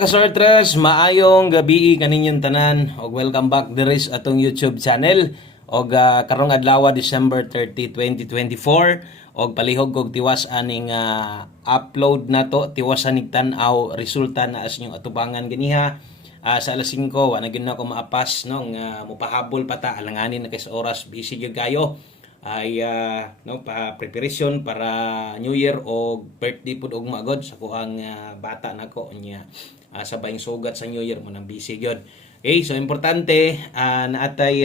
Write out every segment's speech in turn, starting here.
Kasortres, maayong gabi kaninyong tanan og welcome back diri sa atong YouTube channel og karong adlaw December 30, 2024 og palihog kog tiwas aning upload nato tiwas aning tan-aw resulta na as inyong atubangan ganiha sa alas 5 wa na gyud na ako maapas no nga mopahabol pa ta alanganin na kay sa oras busy gyud kayo ay no pa preparation para New Year o birthday pud og magod sa kuhang bata nako nya sabay sugat sa New Year mo nang busy gyud. Okay, so importante naatay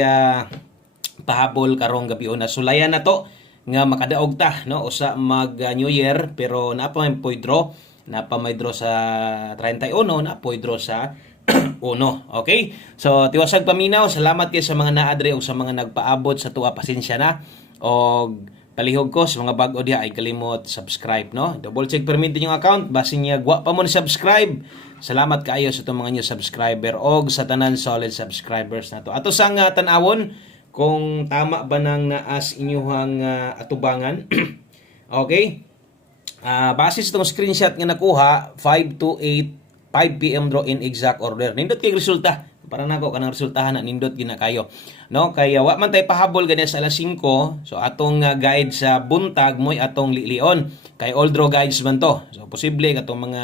pahabol karong gabi na sulayan na to nga makadaog ta no usa mag New Year pero napa may draw sa 31 na draw sa 1. Okay? So tiwasag paminaw, salamat kay sa mga naadre o sa mga nagpaabot sa tuwa, pasensya na. Og palihog ko sa mga bag-o diha ay kalimot subscribe no. Double check permit yung account basin niya gwa pa mo ni subscribe. Salamat kaayo sa itong mga new subscriber og sa tanan solid subscribers nato. Ato sang tan-awon kung tama ba nang naas inyuhang atubangan. Okay? Base sa itong screenshot nga nakuha 5 to 8 5 PM draw in exact order. Nindot kay resulta. Para nako kanang resultahan na nindot gina kayo. No, kaya wa man tay pahabol gani sa alas 5. So atong guide sa buntag moy atong lilion. Kay all draw guides man to. So posible katong mga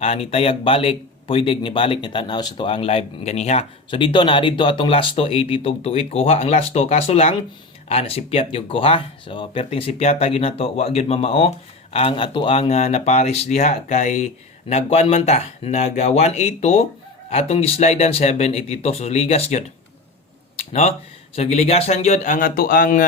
nitayag balik pwede ni balik ni tan-aw sa to ang live ganiha. So dito na dito atong last to 80 to 8 kuha ang last to kaso lang nasipyat yung kuha. So perting sipyata gyud nato wa gyud mamao ang ato ang naparis diha kay nagkuan man ta nag 182 atong gislidean 782 so ligas gyud no so giligasan gyud ang ato ang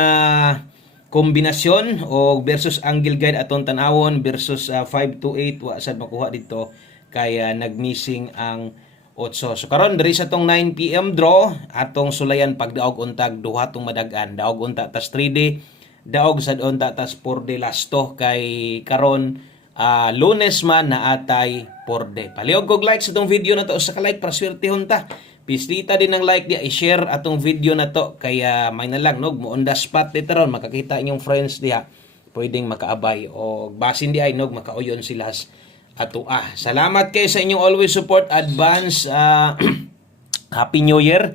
kombinasyon o versus angle guide atong tan-awon versus 5 to 8 wa sad makuha dito kaya nagmissing ang 8 so karon diri sa tong 9 PM draw atong sulayan pagdaog untag duha tong madagan daog unta tas 3D daog sad unta tas 4D lasto kay karon Lunes man na atay 4D. Palihog kog like sa itong video na to sa ka-like para swertehon ta. Pislita din ng like dia i-share atong video na to kaya may na lang no mo on the spot dito ron makakita inyong friends diha pwedeng makaabay o basin di ay no makauyon sila ato Salamat kay sa inyong always support advance Happy New Year.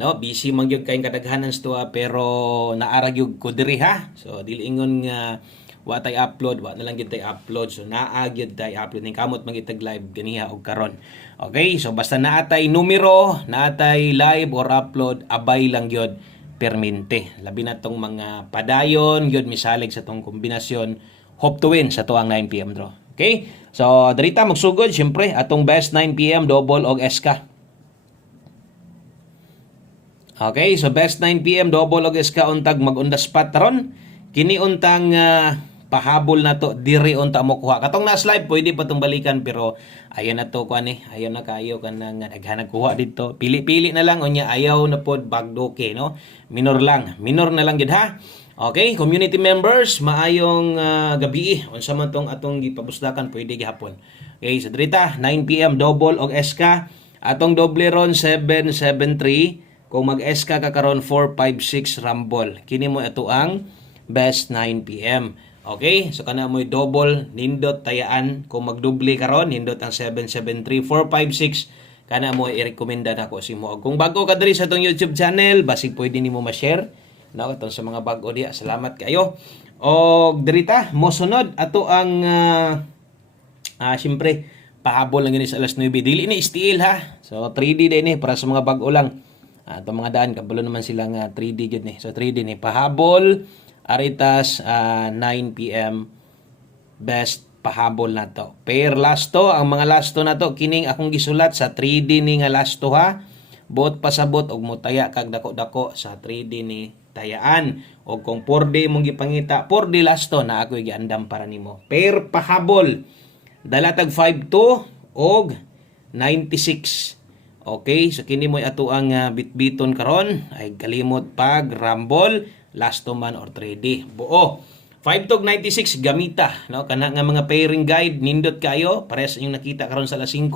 No, busy man gyud kay kadaghanan sa pero naara gyud ko diri ha. So dili ingon nga wa tay upload, wa na lang gyud tay upload. So naa gyud tay upload ning kamot magitag live ganiha og karon. Okay, so basta naatay numero, naatay live or upload, abay lang gyud permente. Labi na tong mga padayon gyud misalig sa tong kombinasyon hope to win sa tuang 9 PM draw. Okay? So dirita magsugod syempre atong best 9 PM double og SK. Okay, so best 9 PM double og SK untag mag on the spot taron. Kini untang pahabol na to diri unta mo kuha katong na slide pwede pa tong balikan pero ayon na to kuan ayaw na kayo kanang daghan kuha dito pili-pili na lang unya ayaw na pod bagdoke no minor na lang gid ha. Okay, community members maayong gabi unsa man tong atong gipabusdakan pwede gihapon. Okay, so drita 9 PM double og SK atong doble ron 773 kung mag SK ka karon 456 rumble kini mo ato ang best 9 PM. Okay, so kana mo'y double nindot tayaan kung magdoble karon nindot ang 773456 kana mo i-recommenda nako si mo. Kung bago ka diri sa tong YouTube channel, basig pwede nimo ma-share no katong sa mga bago diha. Salamat kayo. Og dirita mo sunod ato ang syempre pahabol lang gini sa alas 9 dili ni STL ha. So 3D din para sa mga bago lang. Itong mga daan kabalo naman sila nga 3D gud ni. So 3D ni pahabol aritas 9 PM best pahabol na to. Pair lasto ang mga lasto na to kining akong gisulat sa 3D ni nga lasto ha. Bot pasabot og motaya kag dako-dako sa 3D ni tayaan. Og kung 4D mong gipangita 4D lasto na ako giandam para nimo. Pair pahabol dalatag 52 og 96. Okay, so kini mo ato ang bitbiton karon ay kalimot pag rumble last man or 3D. Buo. 5 to 96 gamita, no? Kana nga mga pairing guide nindot kayo pares inyong nakita karon sa alas 5.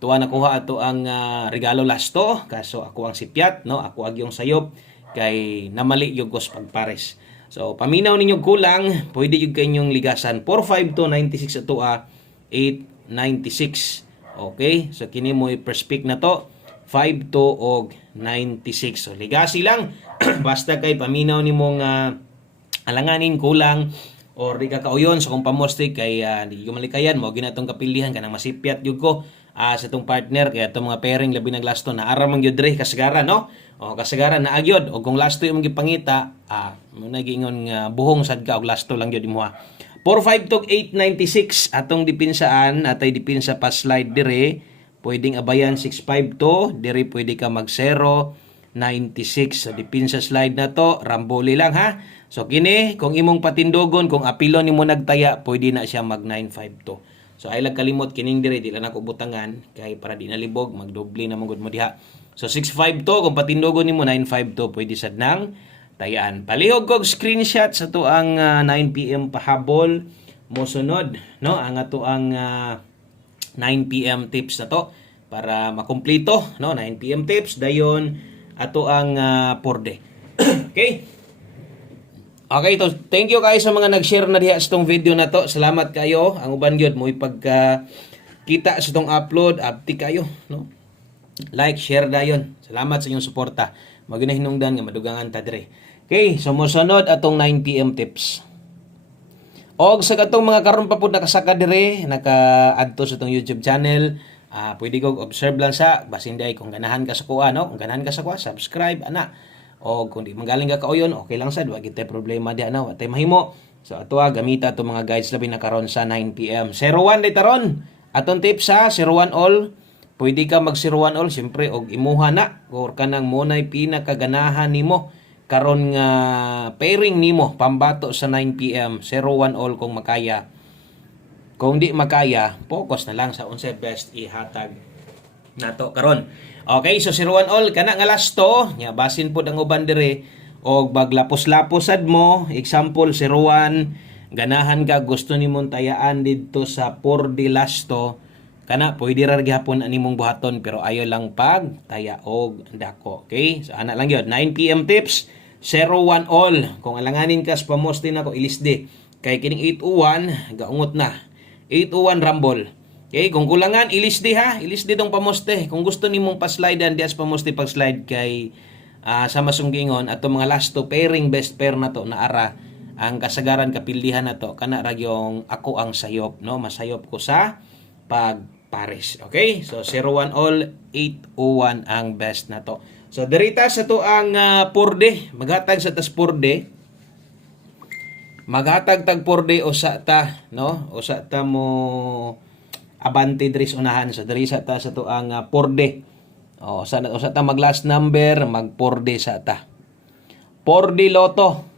Tuwa nakuha ato ang regalo lasto kaso ako ang sipyat, no? Ako agyong sayop kay namali yung gos pagpares. So paminaw ninyo kulang, pwede yung kanyong ligasan 45 to 96 ato 896. Okay, so kini mo first pick na to 52 og 96. So legacy lang basta kay paminaw nimong alanganin kulang or di ka kauyon sa kung pamoste kay di ko malikayan mo ginatong kapilihan kanang masipyat gyud ko sa itong partner kaya itong mga pairing labi ng lasto na ara man gyud dre kasagaran no o kasagaran na agyod o kung lasto yung gipangita muna giingon nga buhong sad ka og lasto lang gyud imo 45 tog 896 atong dipinsaan atay dipinsa pa slide dire pwedeng abayan 65 to dire pwede ka mag 0 96 so dipinsa slide na to ramboli lang ha so kini kung imong patindogon kung apilon nimo nagtaya pwede na siya mag 952 so ay lang kalimot kining dire di lang ako butangan kay para di nalibog magdoble na mong mo diha so 652 kung patindogon nimo 952 pwede sad nang tayaan. Palihog kog screenshot sa to ang 9 PM pahabol mo sunod no ang ato ang 9 PM tips na to para makumpleto no 9 PM tips dayon ato ang porde. Okay? Okay, to thank you kayo sa mga nag-share na diha sa tong video na to. Salamat kayo. Ang uban gyud mo ipagka kita sa tong upload, abti kayo no. Like, share dayon. Salamat sa inyong suporta. Maginahinungdan nga madugangan ta dire. Okay, so mosunod atong 9 PM tips. Og sa katong mga karon pa pud nakasaka dire, naka-adto sa tong YouTube channel, pwede kog observe lang sa basin day kung ganahan ka sa kuha no, kung ganahan ka sa kuha, subscribe ana. O kung di magaling ka kauyon, okay lang sad, wa gitay problema di ana, wa tay mahimo. So ato gamita to mga guides labi na karon sa 9 PM. 01 day taron. Atong tips sa 01 all. Pwede ka mag 01 all syempre og imuha na or kanang monay pinakaganahan nimo karon nga pairing nimo pambato sa 9 PM 01 all kung makaya. Kung di makaya, focus na lang sa unsa best ihatag nato karon. Okay, so 01 all kana nga lasto, nya basin pud ang uban dire og baglapos-lapos sad mo, example 01 ganahan ka gusto nimong tayaan didto sa 4D lasto kana pwede ra gihapon animong buhaton pero ayo lang pag taya og dako. Okay, so ana lang yun 9 PM tips 01 all kung alanganin ka sa pamoste na ko ilisde kay kining 801 gaungot na 801 rumble. Okay, kung kulangan ilisde ha, ilisde tong pamoste kung gusto nimong pa-slidean dias pamoste pag-slide kay sa masunggingon ato mga last to pairing best pair na to na ara ang kasagaran kapildihan na to kana ra yung ako ang sayop no masayop ko sa pag pares. Okay, so 01 all 801 ang best na to. So derita sa to ang porde maghatag sa tas porde maghatag tag porde usa ta no usa ta mo abante diri unahan so diri sa ta sa to ang porde usa ta mag last number mag porde sa ta porde loto.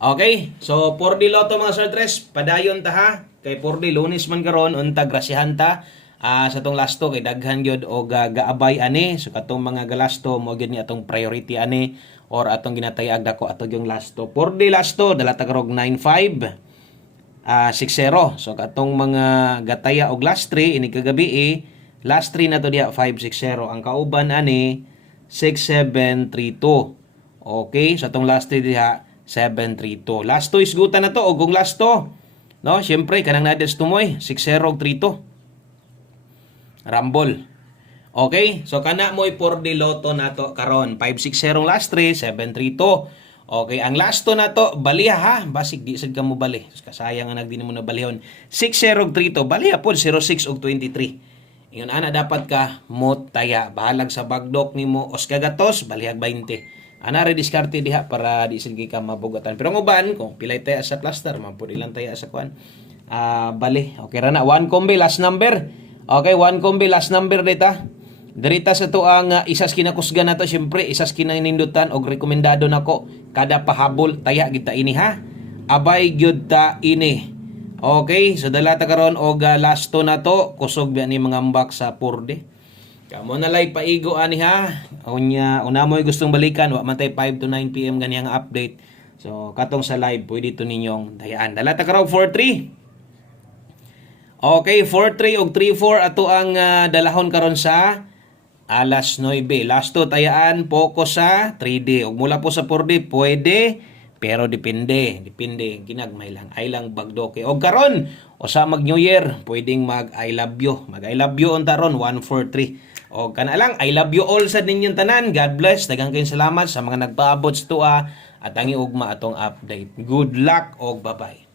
Okay, so porde loto mga sir tres padayon ta ha kay porde lunes man karon unta grasyahan ta sa tong lasto kay daghan gyud og gaabay ani so katong mga galasto mo gyud ni atong priority ani or atong ginatayag dako ato yung lasto porde lasto dala ta karog 95 60 so katong mga gataya og last 3 ini kagabi last 3 na to diha 560 ang kauban ani 6732. Okay, so atong last 3 diha 732 lasto isgutan na to og kung lasto no, syempre kanang nadels tumoy 6032 Rumble. Okay, so kana moy for the loto nato karon 560 last 3 732. Okay, ang lasto nato baliha ha, basig di sad ka mo bali. Kasayang nga nagdi mo na balihon. 6032 baliha pod 06 ug 23. Ingon ana dapat ka mo taya bahalag sa bagdok nimo os kagatos balihag 20. Ana re diskarte diha para di sige ka mabugatan. Pero ang uban kung pilay taya sa cluster man pud ilang taya sa kwan. Bali. Okay ra na 1 kombi last number. Okay, 1 kombi last number dita. Dirita sa to ang isas kinakusgan nato syempre isas kinanindutan og rekomendado nako kada pahabol taya kita ini ha. Abay gyud ta ini. Okay, so dala ta karon og lasto na to kusog ba ni mga ambak sa purde. Kamo na lay paigo ani ha. Unya una mo gustong balikan wa man tay 5 to 9 PM ganiyang update. So katong sa live pwede to ninyong dayaan. Dala ta karon 43. Okay, 4-3 og 3-4 ato ang dalahon karon sa alas 9. Lasto tayaan focus sa 3D. Og mula po sa 4D pwede Pero depende ginagmay lang ay lang bagdoke. Og karon usa mag New Year, pwedeng mag I love you. Mag I love you unta ron 143. Og kana lang, I love you all sa ninyong tanan. God bless. Daghang kayong salamat sa mga nagpaabot sa tuwa at ang iugma atong update. Good luck og bye-bye.